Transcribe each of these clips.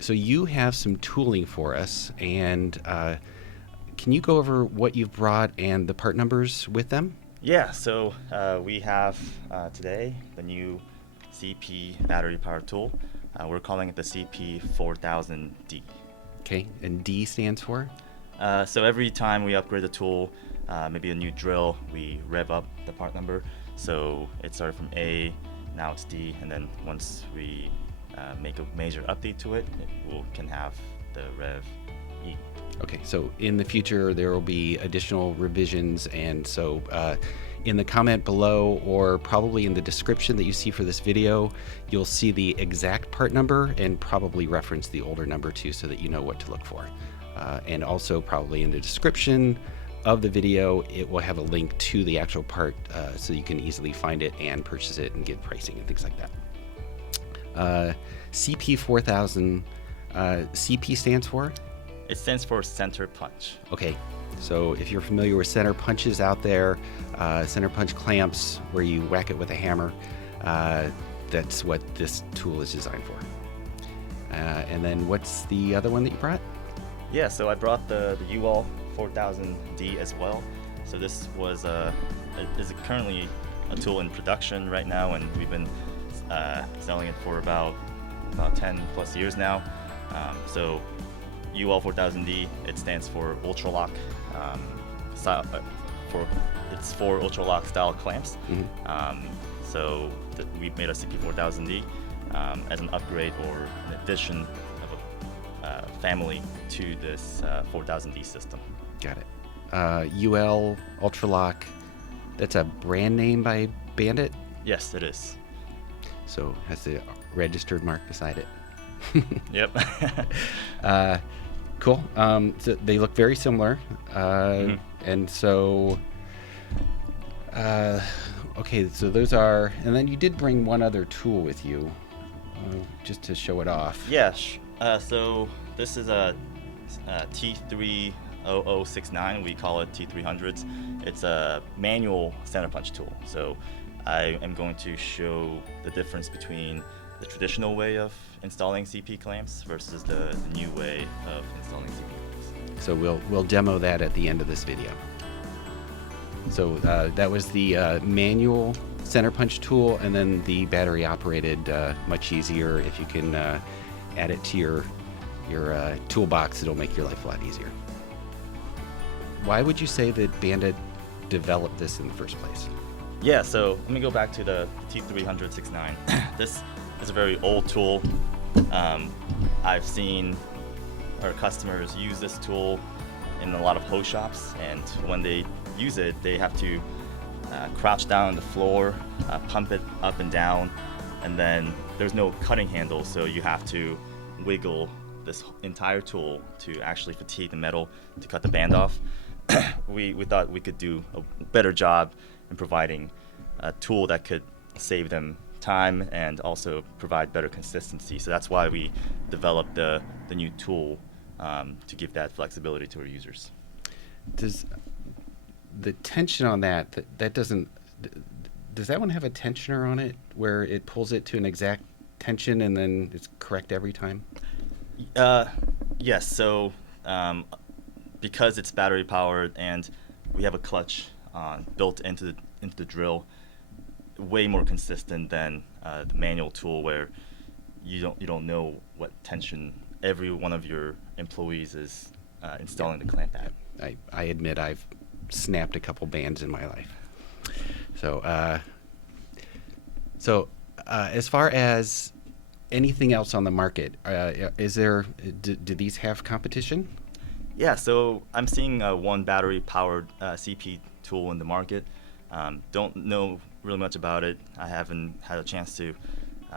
So you have some tooling for us, and can you go over what you've brought and the part numbers with them? Yeah, so we have today the new CP battery powered tool. We're calling it the CP4000D. Okay, and D stands for? So every time we upgrade the tool, maybe a new drill, we rev up the part number. So it started from A, now it's D, and then once we make a major update to it, we can have the rev E. Okay, so in the future there will be additional revisions, and so in the comment below, or probably in the description that you see for this video, you'll see the exact part number and probably reference the older number too, so that you know what to look for. And also probably in the description of the video, it will have a link to the actual part, so you can easily find it and purchase it and get pricing and things like that. CP4000, CP stands for? It stands for center punch. Okay, so if you're familiar with center punches out there, center punch clamps where you whack it with a hammer, that's what this tool is designed for. And then what's the other one that you brought? Yeah, so I brought the UL4000D as well. So this was is currently a tool in production right now, and we've been selling it for about 10 plus years now. So UL4000D, it stands for Ultralock style, it's for Ultralock style clamps. Mm-hmm. So we made a CP4000D as an upgrade or an addition of a family to this 4000D system. Got it. UL Ultralock, that's a brand name by Bandit? Yes, it is. So has the registered mark beside it. Yep. Cool. So they look very similar. And so, okay, so those are, and then you did bring one other tool with you, just to show it off. Yeah, so this is a T30069, we call it T300s. It's a manual center punch tool. So I am going to show the difference between the traditional way of installing CP clamps versus the new way of installing CP clamps. So we'll demo that at the end of this video. So that was the manual center punch tool, and then the battery operated, much easier. If you can add it to your toolbox, it'll make your life a lot easier. Why would you say that Bandit developed this in the first place? Yeah, so let me go back to the T30069. This is a very old tool. I've seen our customers use this tool in a lot of hose shops, and when they use it, they have to crouch down on the floor, pump it up and down, and then there's no cutting handle, so you have to wiggle this entire tool to actually fatigue the metal to cut the band off. We thought we could do a better job in providing a tool that could save them time and also provide better consistency. So that's why we developed the new tool to give that flexibility to our users. Does the tension on that doesn't, does that one have a tensioner on it where it pulls it to an exact tension and then it's correct every time? Yes, so because it's battery powered and we have a clutch built into the drill, way more consistent than the manual tool where you don't know what tension every one of your employees is installing the clamp at. I admit I've snapped a couple bands in my life. So as far as anything else on the market, is there, do these have competition? Yeah, so I'm seeing one battery powered CP tool in the market. Don't know really much about it. I haven't had a chance to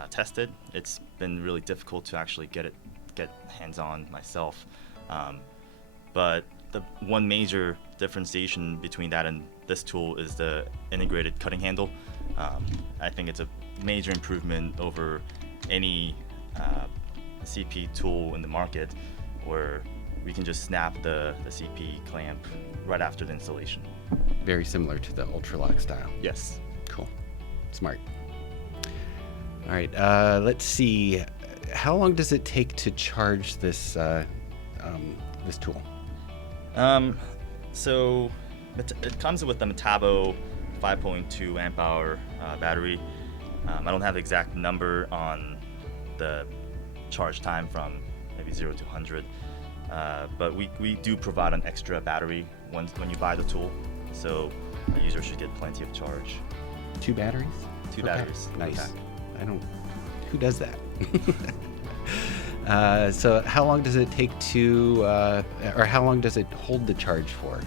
test it. It's been really difficult to actually get hands-on myself. But the one major differentiation between that and this tool is the integrated cutting handle. I think it's a major improvement over any CP tool in the market, where we can just snap the CP clamp right after the installation. Very similar to the Ultralock style. Yes. Cool. Smart. All right, let's see. how long does it take to charge this this tool? So it comes with a Metabo 5.2 amp hour battery. I don't have the exact number on the charge time from maybe 0 to 100, but we do provide an extra battery when you buy the tool, so the user should get plenty of charge. 2 batteries? 2 per batteries. pack? Nice. Per pack. Who does that? So how long does it take to, or how long does it hold the charge for?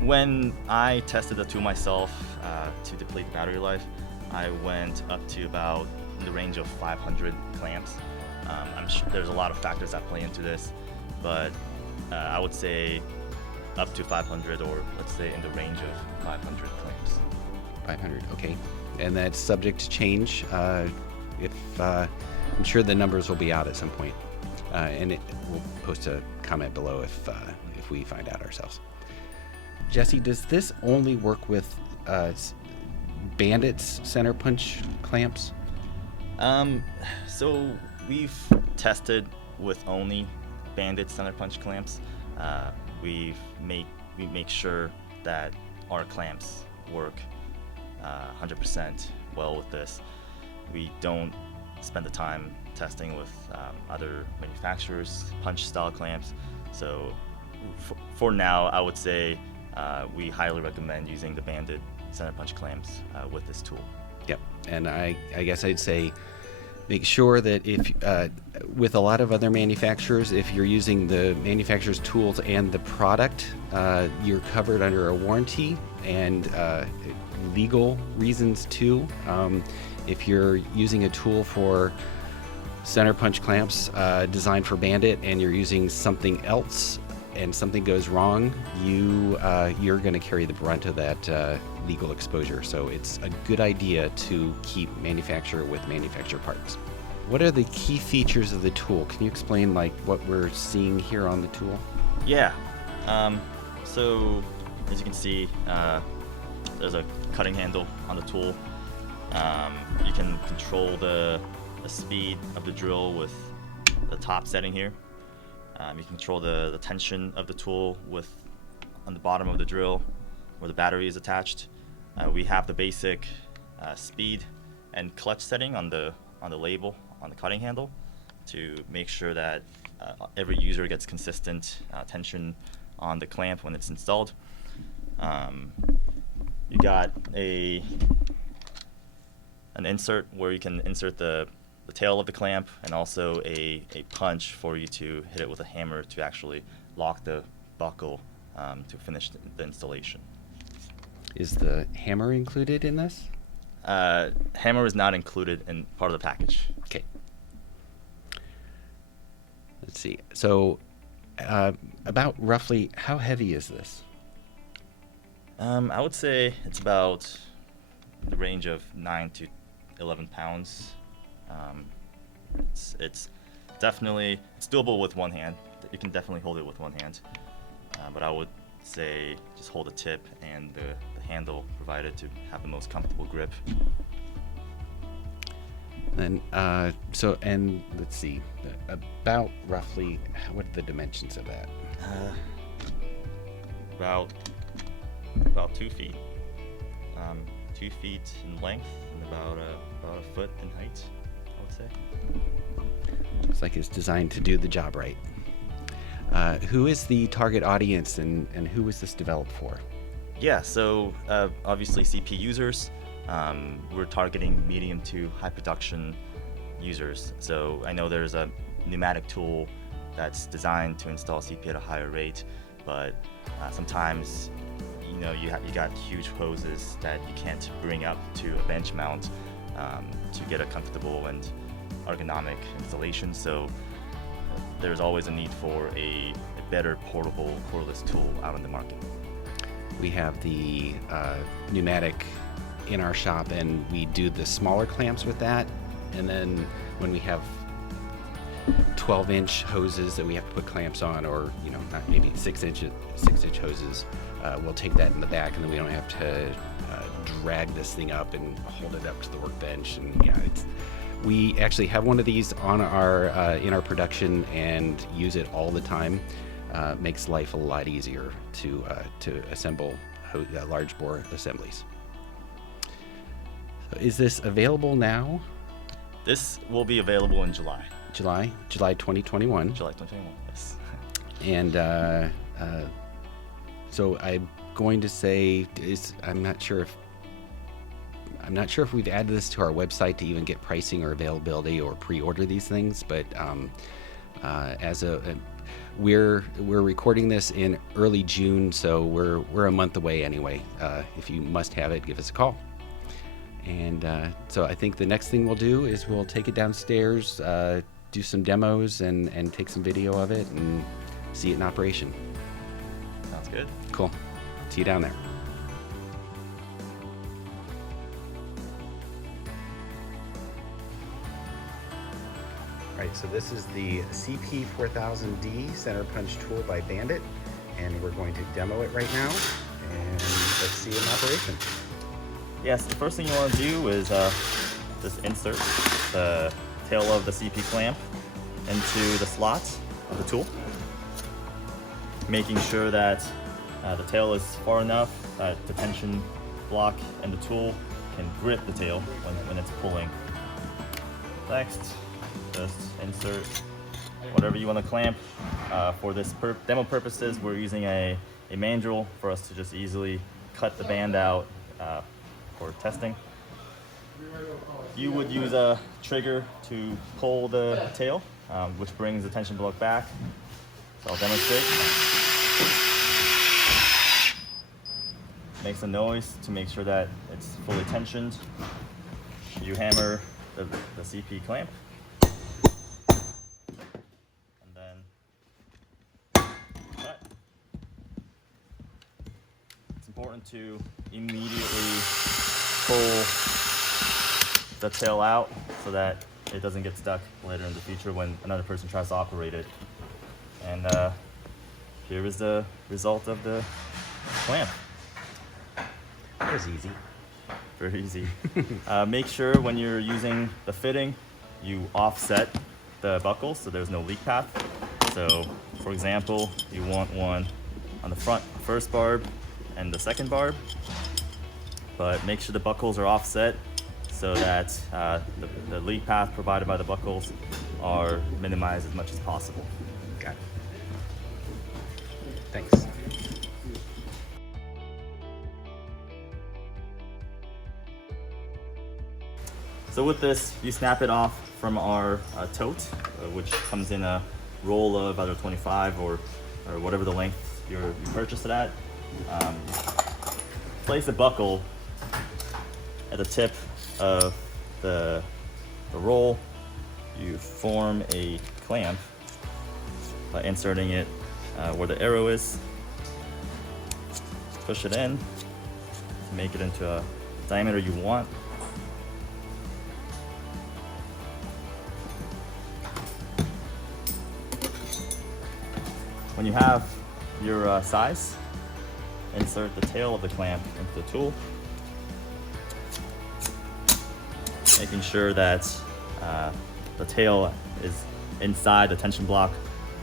When I tested the tool myself to deplete the battery life, I went up to about in the range of 500 clamps. I'm sure there's a lot of factors that play into this, but I would say up to 500, or let's say in the range of 500 clamps. 500, okay. And that's subject to change. I'm sure the numbers will be out at some point, and we'll post a comment below if we find out ourselves. Jesse, does this only work with Bandit's center punch clamps? So we've tested with only Bandit center punch clamps. We make sure that our clamps work 100% well with this. We don't spend the time testing with other manufacturers' punch style clamps. So for now, I would say we highly recommend using the Bandit center punch clamps with this tool. Yep, and I guess I'd say make sure that if with a lot of other manufacturers, if you're using the manufacturer's tools and the product, you're covered under a warranty and legal reasons too. If you're using a tool for center punch clamps designed for Bandit and you're using something else and something goes wrong, you're going to carry the brunt of that legal exposure. So it's a good idea to keep manufacturer with manufacturer parts. What are the key features of the tool? Can you explain like what we're seeing here on the tool? Yeah. So as you can see, there's a cutting handle on the tool. You can control the speed of the drill with the top setting here. You can control the tension of the tool on the bottom of the drill where the battery is attached. We have the basic speed and clutch setting on the label on the cutting handle to make sure that every user gets consistent tension on the clamp when it's installed. You got an insert where you can insert the tail of the clamp, and also a punch for you to hit it with a hammer to actually lock the buckle to finish the installation. Is the hammer included in this? Hammer is not included in part of the package. Okay. Let's see. So about roughly how heavy is this? I would say it's about the range of 9 to 11 pounds. It's definitely doable with one hand. You can definitely hold it with one hand, but I would say just hold the tip and the handle provided to have the most comfortable grip. And and let's see, about roughly what are the dimensions of that? About 2 feet. 2 feet in length and about a foot in height, I would say. Looks like it's designed to do the job right. Who is the target audience and who was this developed for? Yeah, so obviously CP users. We're targeting medium to high production users. So I know there's a pneumatic tool that's designed to install CP at a higher rate, but sometimes you got huge hoses that you can't bring up to a bench mount to get a comfortable and ergonomic installation. So there's always a need for a better portable cordless tool out on the market. We have the pneumatic in our shop, and we do the smaller clamps with that. And then when we have 12-inch hoses that we have to put clamps on, or not maybe 6-inch hoses, we'll take that in the back, and then we don't have to drag this thing up and hold it up to the workbench. And We actually have one of these on our in our production and use it all the time. Makes life a lot easier to assemble large bore assemblies. So is this available now? This will be available in July. July 2021. July 2021, yes. And so I'm going to say I'm not sure if we've added this to our website to even get pricing or availability or pre-order these things, but we're recording this in early June, so we're a month away anyway. If you must have it, give us a call. And so I think the next thing we'll do is we'll take it downstairs, do some demos, and take some video of it and see it in operation. Sounds good. Cool. See you down there. All right, so this is the CP4000D center punch tool by Bandit, and we're going to demo it right now, and let's see it in operation. Yes, the first thing you want to do is just insert the tail of the CP clamp into the slot of the tool, making sure that the tail is far enough that the tension block and the tool can grip the tail when it's pulling. Next, just insert whatever you want to clamp. For this demo purposes, we're using a mandrel for us to just easily cut the band out for testing. You would use a trigger to pull the tail, which brings the tension block back. So I'll demonstrate. Makes a noise to make sure that it's fully tensioned. You hammer the CP clamp, and then cut. It's important to immediately pull the tail out so that it doesn't get stuck later in the future when another person tries to operate it. And here is the result of the clamp. That was easy. Very easy. Make sure when you're using the fitting, you offset the buckles so there's no leak path. So, for example, you want one on the first barb and the second barb, but make sure the buckles are offset so that the leak path provided by the buckles are minimized as much as possible. Got it. Thanks. So with this, you snap it off from our tote, which comes in a roll of either 25 or whatever the length you purchased it at. Place the buckle at the tip of the roll. You form a clamp by inserting it where the arrow is. Push it in, make it into a diameter you want. When you have your size, insert the tail of the clamp into the tool, making sure that the tail is inside the tension block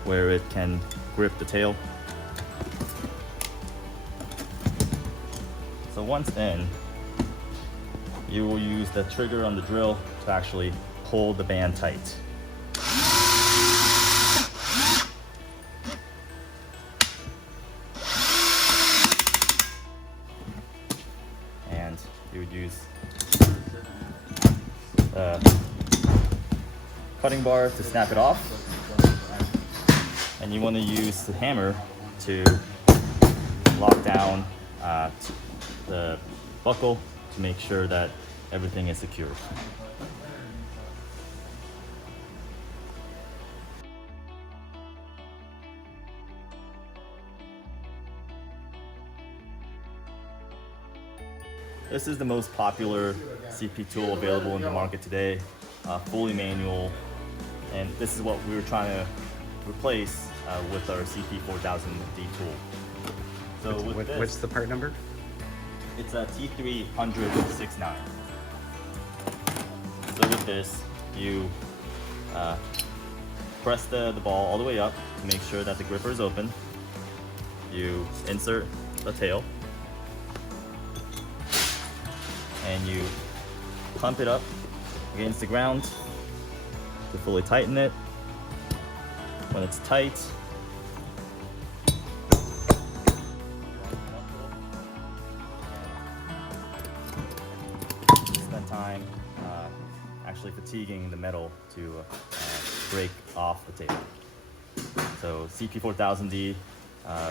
where it can grip the tail. So once in, you will use the trigger on the drill to actually pull the band tight. And you would use the cutting bar to snap it off, and you want to use the hammer to lock down the buckle to make sure that everything is secure. This is the most popular CP tool available in the market today, fully manual, and this is what we were trying to replace with our CP4000D tool. So what's the part number? It's a T30069. So with this, you press the ball all the way up to make sure that the gripper is open. You insert the tail, and you pump it up against the ground to fully tighten it. When it's tight, spend time actually fatiguing the metal to break off the table. So CP4000D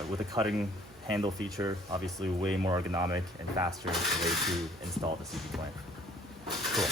with a cutting handle feature, obviously way more ergonomic and faster way to install the CP clamp. Cool.